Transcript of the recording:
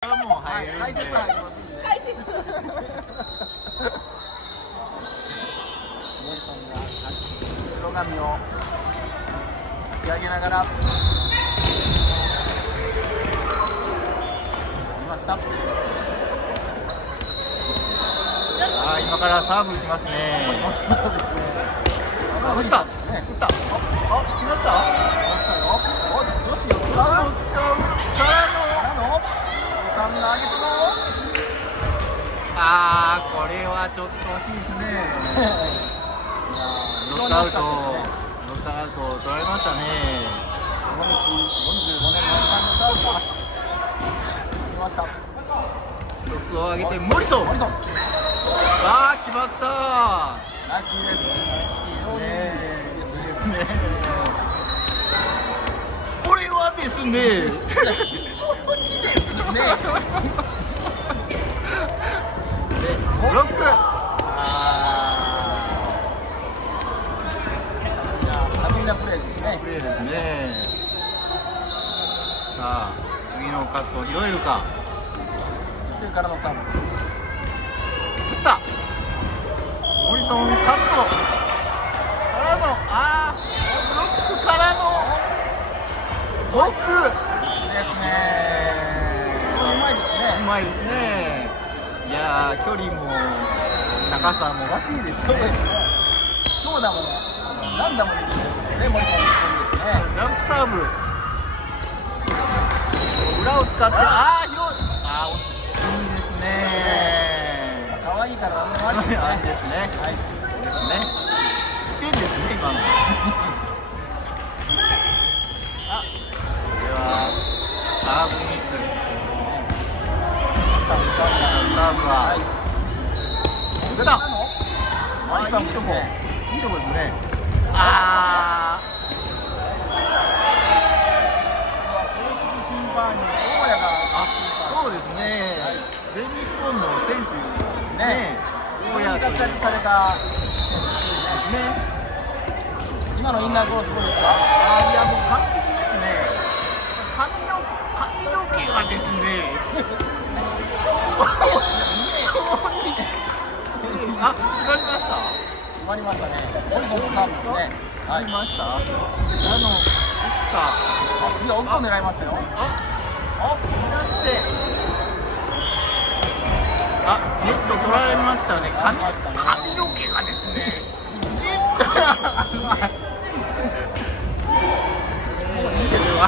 もう入るんで。解説入りますんで。森さんが後ろ髪を引き上げながら見ました。今からサーブ打ちますね。打った。決まったよ。女子を使うからのさんが上げてのこれはちょっと惜しいですね。ノックアウト取られましたね。この道45年のサーブサーブが見ました。トスを上げてモリソン。決まった。ナイスキーです。これはですね、正直ですね。ブロック。巧みなプレーですね。さあ、次のカットを拾えるか。女性からのサーブ。打った。モリソンカットからのブロックからの奥ですね。うまいですね。いやー、距離も高さもバッチリですね。強打も何打もできるね、森さんですね。ジャンプサーブ。裏を使って、広い。いいですね。可愛いから何でもありですね。ですね。1点ですね、今の。これはサーブミス。サーブは出た。いいとこですね。公式審判員大家がそうですね。全日本の選手ですね。大家活躍された選手ですね。今のインナーコースどうですか？いや、もう完璧ですね。髪の毛がですね、決まりました。決まりましたね。モリソンのサーブですね。決まりました。打った。次は奥を狙いましたよ。出してネット取られましたね。髪の毛がですね、いいですわ。